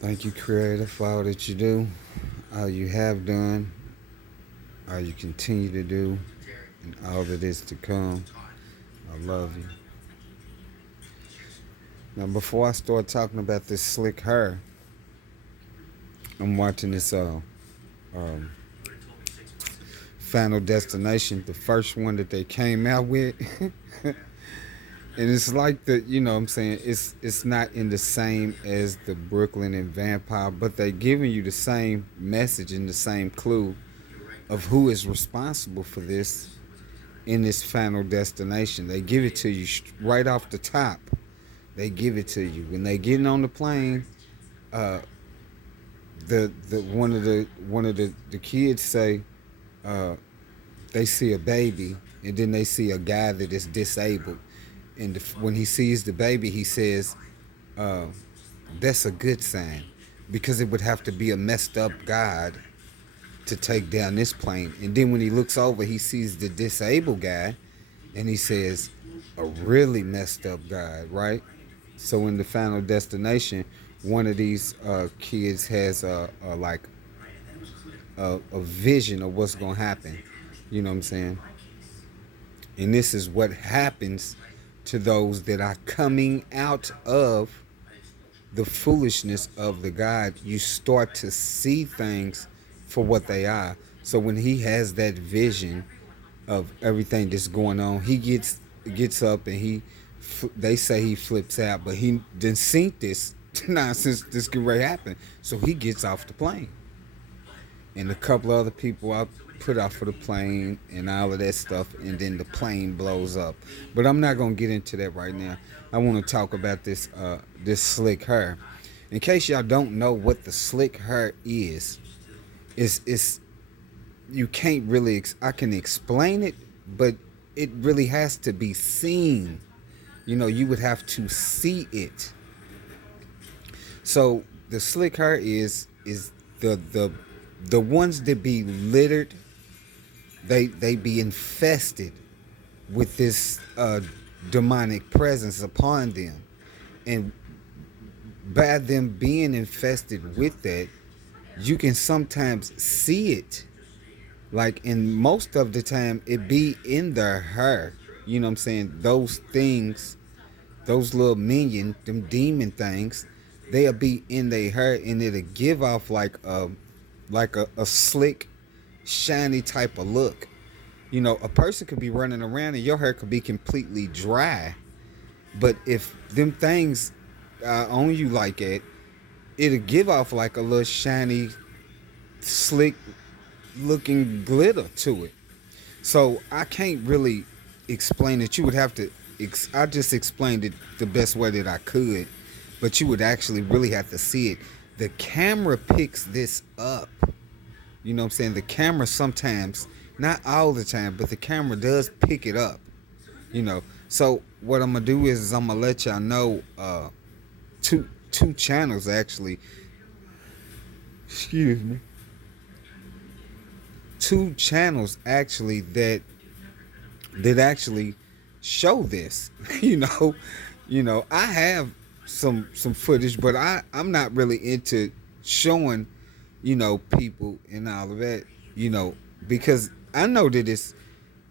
Thank you, Creator, for all that you do, all you have done, all you continue to do, and all that is to come. I love you. Now, before I start talking about this slick hair, I'm watching this um, Final Destination, the first one that they came out with. And it's like what I'm saying, it's not in the same as the Brooklyn and Vampire, but they giving you the same message and the same clue of who is responsible for this in this Final Destination. They give it to you right off the top. They give it to you when they getting on the plane. Uh, the one of the kids say uh, they see a baby, and then they see a guy that is disabled, and when he sees the baby, he says, uh, "That's a good sign," because it would have to be a messed up God to take down this plane. And then when he looks over, he sees the disabled guy, and he says, "A really messed up God," right? So in the Final Destination, one of these kids has a vision of what's gonna happen. You know what I'm saying? And this is what happens to those that are coming out of the foolishness of the God. You start to see things for what they are. So when he has that vision of everything that's going on, he gets up and they say he flips out, but he didn't seen this nonsense this could really happen. So he gets off the plane, and a couple of other people I put out for the plane and all of that stuff, and then the plane blows up. But I'm not gonna get into that right now. I want to talk about this slick hair. In case y'all don't know what the slick hair is you can't really I can explain it, but it really has to be seen. You would have to see it. So the slick hair is the ones that be littered. They be infested with this demonic presence upon them, and by them being infested with that, you can sometimes see it. Like, and most of the time, it be in their hair. You know what I'm saying? Those things, those little minion, them demon things, they'll be in their hair, and it'll give off like a slick, shiny type of look. A person could be running around and your hair could be completely dry, but if them things on you like that, it'll give off like a little shiny, slick looking glitter to it. So I can't really explain it. You would have to. I just explained it the best way that I could, but you would actually really have to see it. The camera picks this up. You know what I'm saying? The camera sometimes, not all the time, but the camera does pick it up. So what I'm gonna do is I'm gonna let y'all know two channels actually. Excuse me. Two channels actually that actually show this. you know, I have some footage, but I'm not really into showing people and all of that. Because I know that it's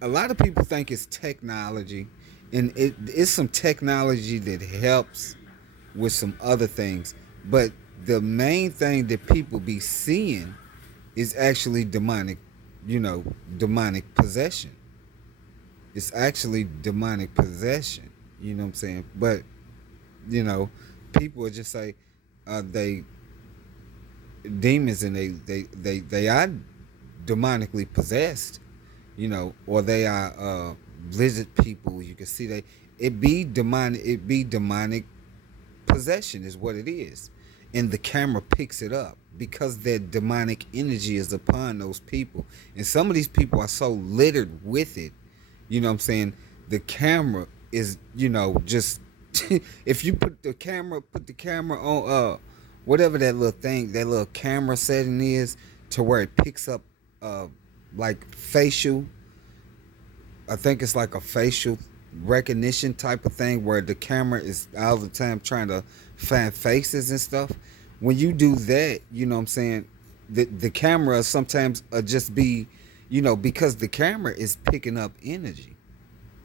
a lot of people think it's technology, and it's some technology that helps with some other things, but the main thing that people be seeing is actually demonic, demonic possession. It's actually demonic possession. You know what I'm saying? But you know, people would just say they demons, and they are demonically possessed. Or they are lizard people. You can see it be demonic. It be demonic possession is what it is, and the camera picks it up because their demonic energy is upon those people, and some of these people are so littered with it. What I'm saying? The camera is, just if you put the camera on whatever that little thing, that little camera setting is, to where it picks up like facial. I think it's like a facial recognition type of thing, where the camera is all the time trying to find faces and stuff. when you do that, you know what I'm saying, the camera sometimes just be, because the camera is picking up energy,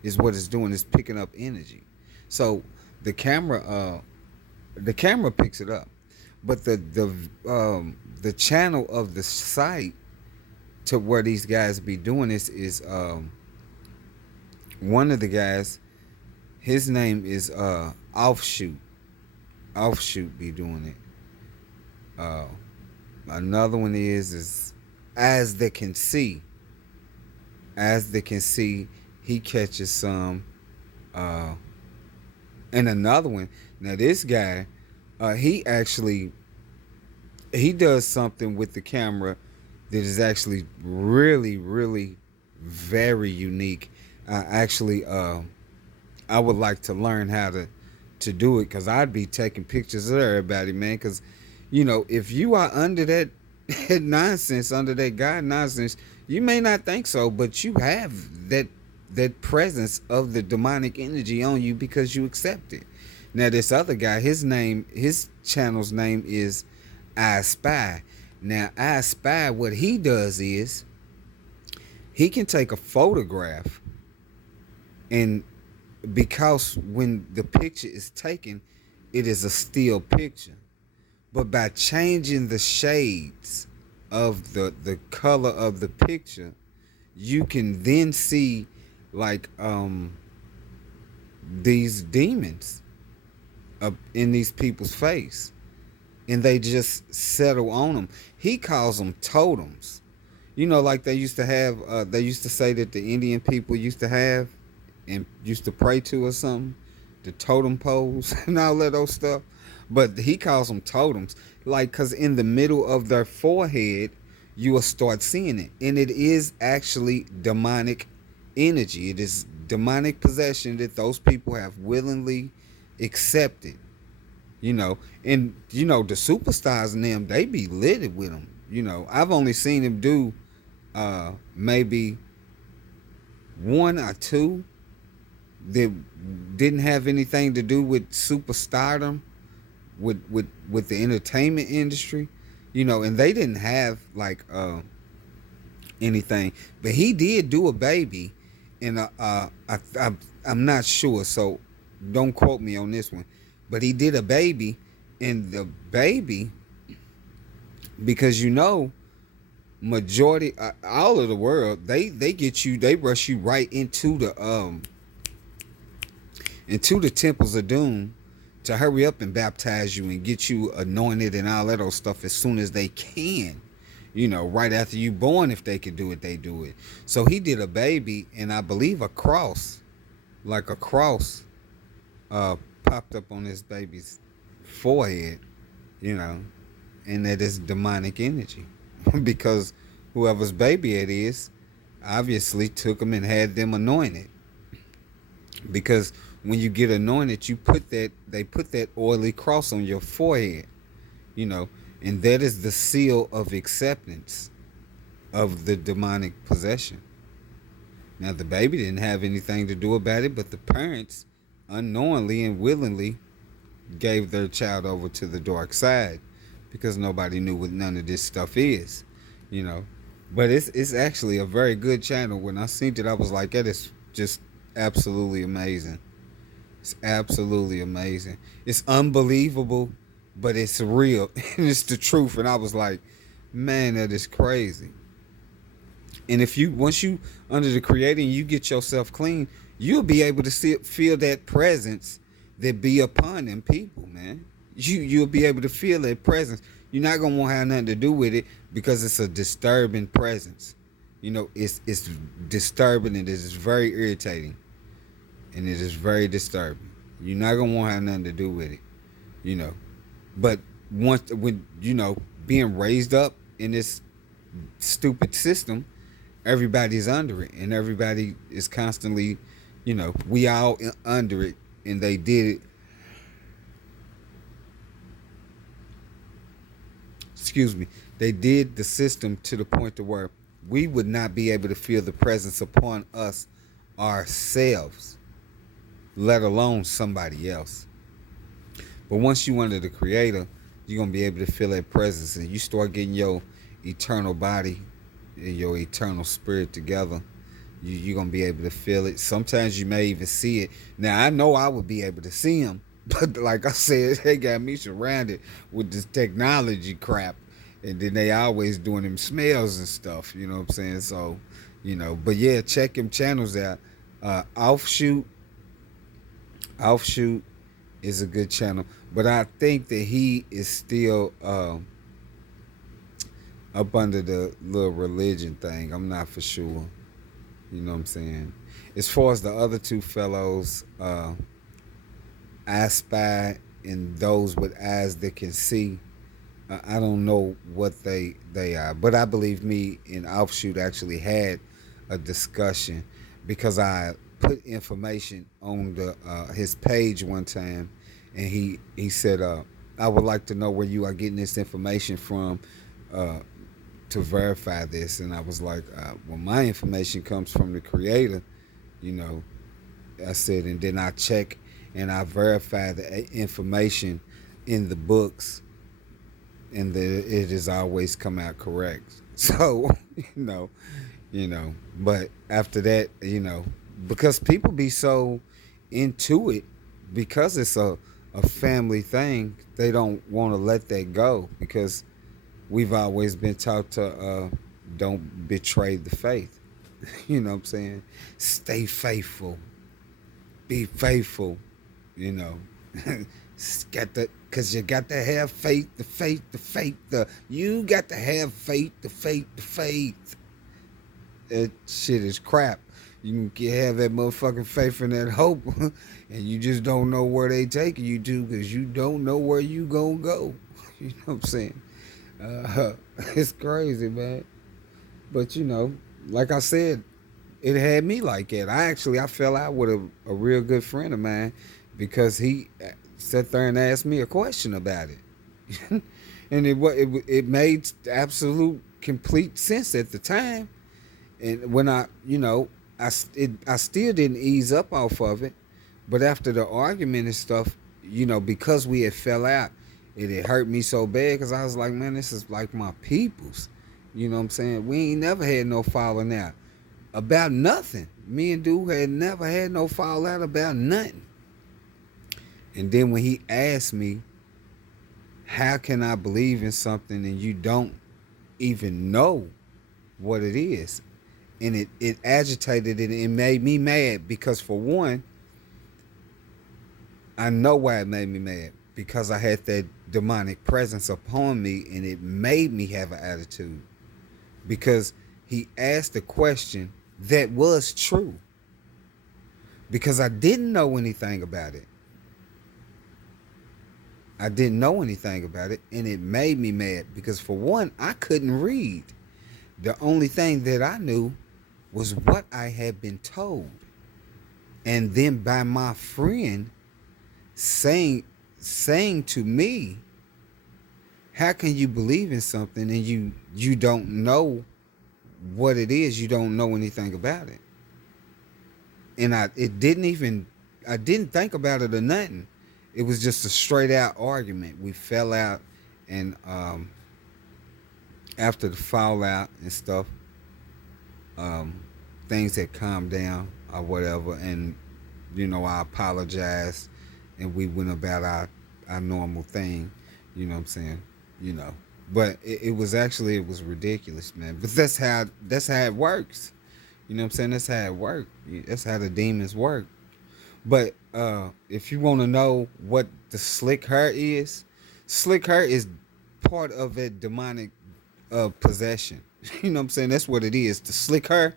is what it's doing, is picking up energy. So the camera the camera picks it up, but the channel of the site to where these guys be doing this is one of the guys, his name is offshoot be doing it. Another one is as they can see, he catches some. uh and another one, now this guy, he actually, he does something with the camera that is actually really, really very unique. Actually, I would like to learn how to do it, because I'd be taking pictures of everybody, man. Because if you are under that nonsense, under that God nonsense, you may not think so, but you have that presence of the demonic energy on you because you accept it. Now this other guy, his channel's name is I Spy. Now I Spy, what he does is he can take a photograph, and because when the picture is taken, it is a still picture. But by changing the shades of the color of the picture, you can then see, like, these demons up in these people's face, and they just settle on them. He calls them totems. Like they used to have, they used to say that the Indian people used to have and used to pray to or something, the totem poles and all that old stuff. But he calls them totems, like, because in the middle of their forehead, you will start seeing it. And it is actually demonic energy. It is demonic possession that those people have willingly accepted. And the superstars in them, they be littered with them. I've only seen him do maybe one or two that didn't have anything to do with superstardom, with the entertainment industry, and they didn't have like anything. But he did do a baby, and I'm not sure, so don't quote me on this one. But he did a baby, and the baby, because majority, all of the world, they get you, they rush you right into the temples of doom to hurry up and baptize you and get you anointed and all that old stuff as soon as they can. Right after you born, if they could do it, they do it. So he did a baby, and I believe a cross, like a cross, popped up on this baby's forehead, and that is demonic energy. Because whoever's baby it is obviously took them and had them anointed. Because when you get anointed, they put that oily cross on your forehead, and that is the seal of acceptance of the demonic possession. Now the baby didn't have anything to do about it, but the parents unknowingly and willingly gave their child over to the dark side, because nobody knew what none of this stuff is, But it's actually a very good channel. When I seen it, I was like, that is just absolutely amazing. It's absolutely amazing. It's unbelievable, but it's real. And it's the truth. And I was like, man, that is crazy. And once you under the Creator and you get yourself clean, you'll be able to feel that presence that be upon them people, man. You'll be able to feel that presence. You're not gonna want to have nothing to do with it, because it's a disturbing presence. It's disturbing, and it is very irritating, and it is very disturbing. You're not gonna want to have nothing to do with it, But when being raised up in this stupid system, everybody's under it, and everybody is constantly, we all under it, and they did it. Excuse me. They did the system to the point to where we would not be able to feel the presence upon us ourselves, let alone somebody else. But once you under the Creator, you're gonna be able to feel that presence, and you start getting your eternal body and your eternal spirit together. You're gonna be able to feel it. Sometimes you may even see it. Now I know I would be able to see them, but like I said, they got me surrounded with this technology crap, and then they always doing them smells and stuff. You know what I'm saying? So, but yeah, check them channels out. Offshoot, Offshoot is a good channel, but I think that he is still up under the little religion thing. I'm not for sure. You know what I'm saying? As far as the other two fellows, I Spy and those with eyes that can see, I don't know what they are, but I believe me and Offshoot actually had a discussion because I put information on the his page one time, and he said, I would like to know where you are getting this information from. Uh, to verify this, and I was like, well, my information comes from the creator, you know. I said, and then I check and I verify the information in the books, and it has always come out correct. So, you know, but after that, because people be so into it, because it's a family thing, they don't want to let that go because we've always been taught to don't betray the faith. You know what I'm saying? Stay faithful. Be faithful. You know. Cause you got to have faith, the faith, the faith, you got to have faith, the faith, the faith. That shit is crap. You can have that motherfucking faith and that hope, and you just don't know where they taking you to because you don't know where you gonna go. You know what I'm saying? It's crazy, man. But like I said, it had me like that. I fell out with a real good friend of mine because he sat there and asked me a question about it, and it made absolute complete sense at the time. And when I still didn't ease up off of it, but after the argument and stuff, because we had fell out, it had hurt me so bad because I was like, man, this is like my peoples. You know what I'm saying? We ain't never had no falling out about nothing. Me and Dude had never had no fallout about nothing. And then when he asked me, how can I believe in something and you don't even know what it is? And it agitated it and made me mad because, for one, I know why it made me mad. Because I had that demonic presence upon me and it made me have an attitude. Because he asked a question that was true. Because I didn't know anything about it. I didn't know anything about it, and it made me mad because, for one, I couldn't read. The only thing that I knew was what I had been told. And then by my friend saying to me, how can you believe in something and you don't know what it is? You don't know anything about it. And I didn't think about it or nothing. It was just a straight out argument. We fell out, and after the fallout and stuff, things had calmed down or whatever, and I apologized, and we went about our normal thing. You know what I'm saying? But it was ridiculous, man. But that's how it works. You know what I'm saying? That's how it works. That's how the demons work. But if you want to know what the slick hair is part of a demonic possession. You know what I'm saying? That's what it is. The slick hair.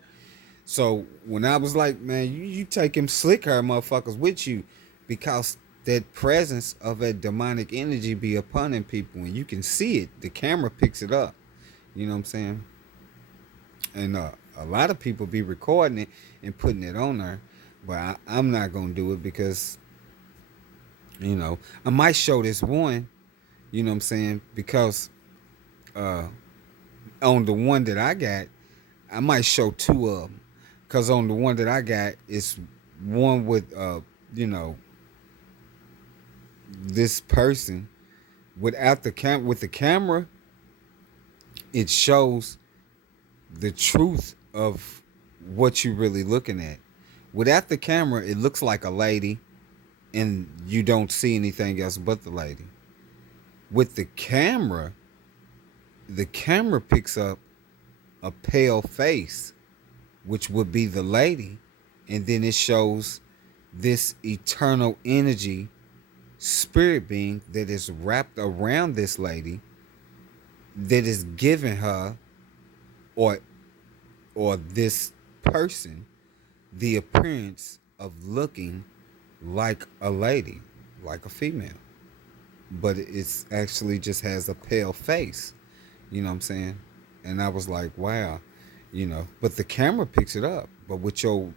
So when I was like, man, you take him slick hair motherfuckers with you, because that presence of a demonic energy be upon them people, and you can see it. The camera picks it up. You know what I'm saying? And a lot of people be recording it and putting it on there, but I'm not gonna do it because I might show this one. You know what I'm saying? Because on the one that I got, I might show two of them. Because on the one that I got, it's one with, this person Without the with the camera, it shows the truth of what you're really looking at. Without the camera, it looks like a lady, and you don't see anything else but the lady. With the camera picks up a pale face, which would be the lady, and then it shows this eternal energy spirit being that is wrapped around this lady, that is giving her, or this person, the appearance of looking like a lady, like a female, but it's actually just has a pale face. You know what I'm saying? And I was like, wow, But the camera picks it up, but with your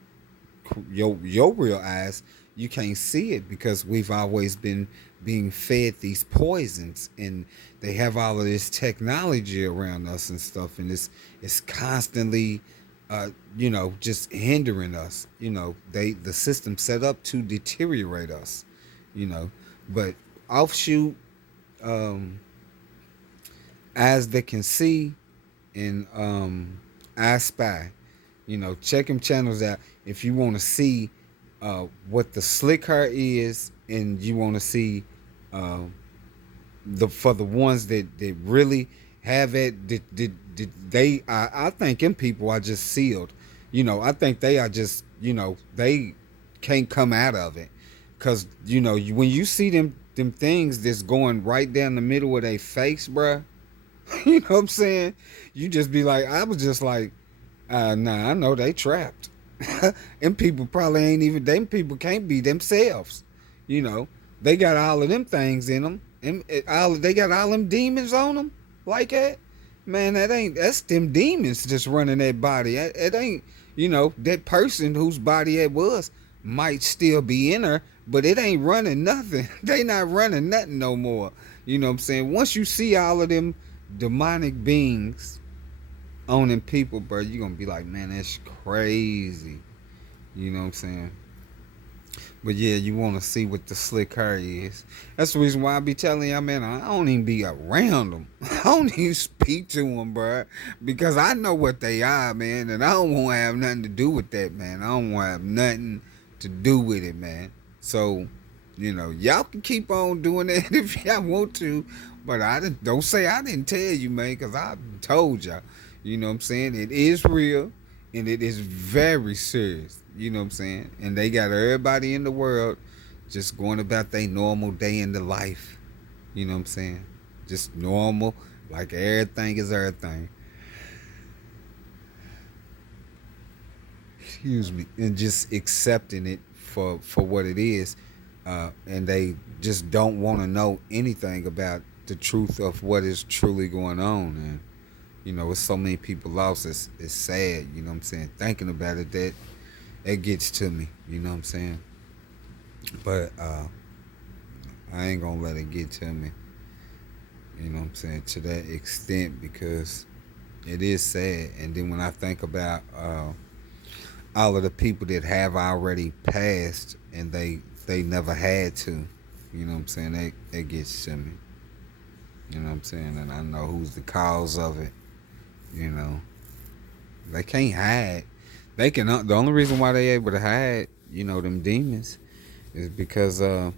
real eyes, you can't see it because we've always been being fed these poisons, and they have all of this technology around us and stuff, and it's constantly, just hindering us. The system set up to deteriorate us. You know, but offshoot, um, eyes that can see, and I Spy. Check them channels out if you want to see what the slick hair is, and you want to see uh, for the ones that really have it. I think them people are just sealed. I think they are just they can't come out of it, because when you see them things that's going right down the middle of their face, bruh. You know what I'm saying? You just be like, I was just like, nah, I know they trapped. Them people probably ain't even, them people can't be themselves. You know, they got all of them things in them. And they got all them demons on them like that. Man, that's them demons just running that body. It ain't, that person whose body it was might still be in her, but it ain't running nothing. They not running nothing no more. You know what I'm saying? Once you see all of them demonic beings owning people, bro, you're gonna be like, man, that's crazy. You know what I'm saying? But yeah, you want to see what the slick hair is. That's the reason why I be telling y'all, man, I don't even be around them. I don't even speak to them, bro, because I know what they are, man, and I don't want to have nothing to do with that, man. I don't want to have nothing to do with it, man. So, y'all can keep on doing it if y'all want to, but don't say I didn't tell you, man, because I told y'all. You know what I'm saying? It is real, and it is very serious. You know what I'm saying? And they got everybody in the world just going about their normal day in the life. You know what I'm saying? Just normal, like everything is everything. Excuse me. And just accepting it for what it is. And they just don't want to know anything about the truth of what is truly going on. And, with so many people lost, it's sad, you know what I'm saying? Thinking about it, that it gets to me, you know what I'm saying? But I ain't gonna let it get to me, you know what I'm saying, to that extent, because it is sad. And then when I think about all of the people that have already passed, and they never had to, you know what I'm saying, that gets to me. You know what I'm saying? And I know who's the cause of it. They can't hide. They can. The only reason why they able to hide, them demons, is because don't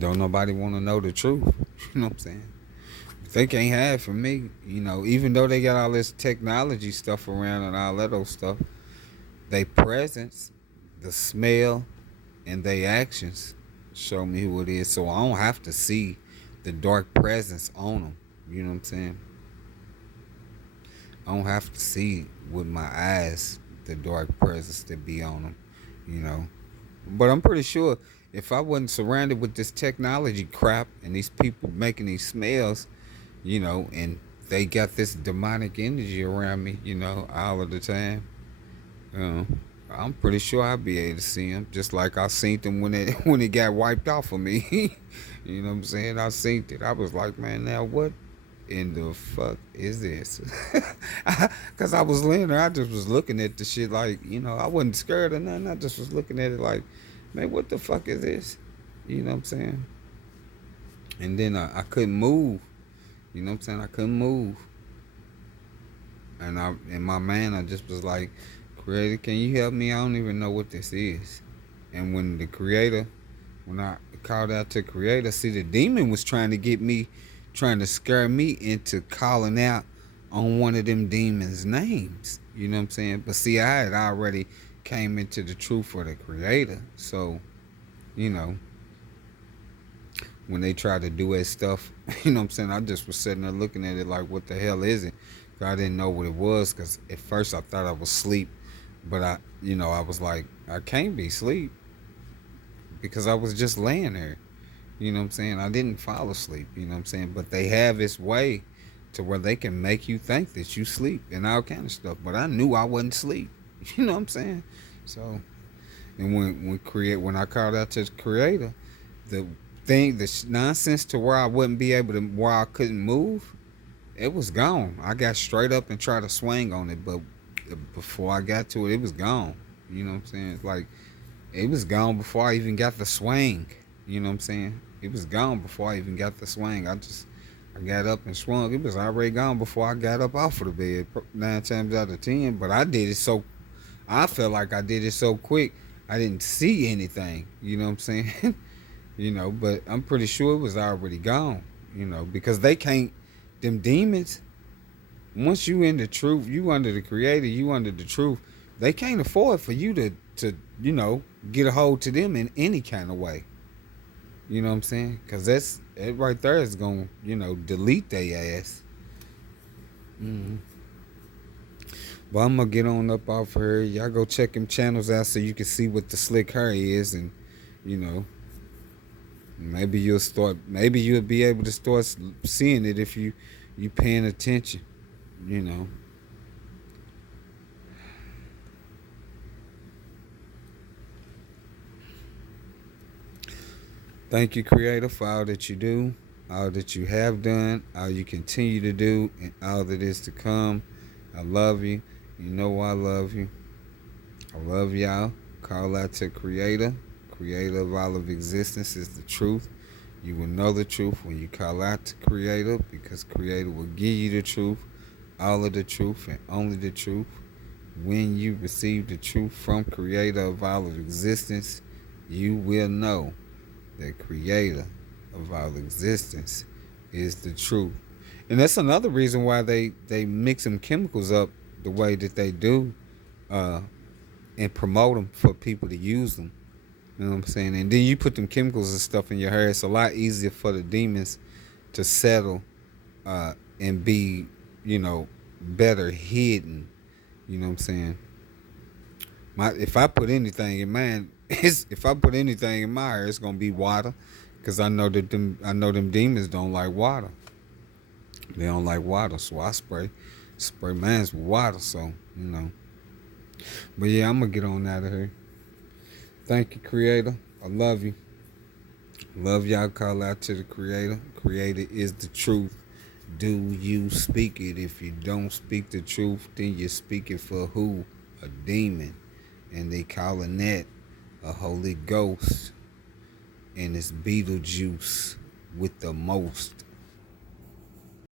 nobody want to know the truth. You know what I'm saying? If they can't hide from me, even though they got all this technology stuff around and all that old stuff, they presence, the smell, and they actions show me who it is. So I don't have to see the dark presence on them. You know what I'm saying? I don't have to see with my eyes the dark presence that be on them. But I'm pretty sure if I wasn't surrounded with this technology crap and these people making these smells, and they got this demonic energy around me, all of the time, I'm pretty sure I'd be able to see them, just like I seen them when it got wiped off of me. You know what I'm saying? I seen it. I was like, man, now what in the fuck is this? Because I was laying there, I just was looking at the shit like, I wasn't scared or nothing. I just was looking at it like, man, what the fuck is this? You know what I'm saying? And then I couldn't move. You know what I'm saying? I couldn't move. And my man, I just was like, Creator, can you help me? I don't even know what this is. And when I called out to Creator, see, the demon was trying to get me, trying to scare me into calling out on one of them demons' names. You know what I'm saying? But see, I had already came into the truth for the Creator. So, you know, when they tried to do that stuff, you know what I'm saying? I just was sitting there looking at it like, what the hell is it? I didn't know what it was because at first I thought I was asleep, but I was like, I can't be asleep because I was just laying there. You know what I'm saying? I didn't fall asleep. You know what I'm saying? But they have this way to where they can make you think that you sleep and all kind of stuff. But I knew I wasn't asleep. You know what I'm saying? So, and when I called out to the Creator, the nonsense to where I wouldn't be able to, where I couldn't move, it was gone. I got straight up and tried to swing on it, but before I got to it, it was gone. You know what I'm saying? It's like it was gone before I even got the swing. You know what I'm saying? It was gone before I even got the swing. I got up and swung. It was already gone before I got up off of the bed. 9 times out of 10, but I did it so. I felt like I did it so quick. I didn't see anything. You know what I'm saying? But I'm pretty sure it was already gone. Because they can't. Them demons. Once you in the truth, you under the Creator, you under the truth. They can't afford for you to get a hold to them in any kind of way. You know what I'm saying? Because that right there is going to, delete their ass. Mm-hmm. But I'm going to get on up off her. Y'all go check them channels out so you can see what the slick hair is. And, maybe you'll be able to start seeing it if you paying attention. Thank you, Creator, for all that you do, all that you have done, all you continue to do, and all that is to come. I love you. You know I love you. I love y'all. Call out to Creator. Creator of all of existence is the truth. You will know the truth when you call out to Creator, because Creator will give you the truth, all of the truth, and only the truth. When you receive the truth from Creator of all of existence, you will know the Creator of all existence is the truth. And that's another reason why they mix them chemicals up the way that they do, and promote them for people to use them. You know what I'm saying? And then you put them chemicals and stuff in your hair. It's a lot easier for the demons to settle, and be, better hidden. You know what I'm saying? If I put anything in mine, if I put anything in my hair, it's gonna be water, because I know them demons don't like water. They don't like water, so I spray mines with water. So But yeah, I'm gonna get on out of here. Thank you, Creator. I love you. Love y'all. Call out to the Creator. Creator is the truth. Do you speak it? If you don't speak the truth, then you speak it for who? A demon. And they calling that a Holy Ghost. And it's Beetlejuice with the most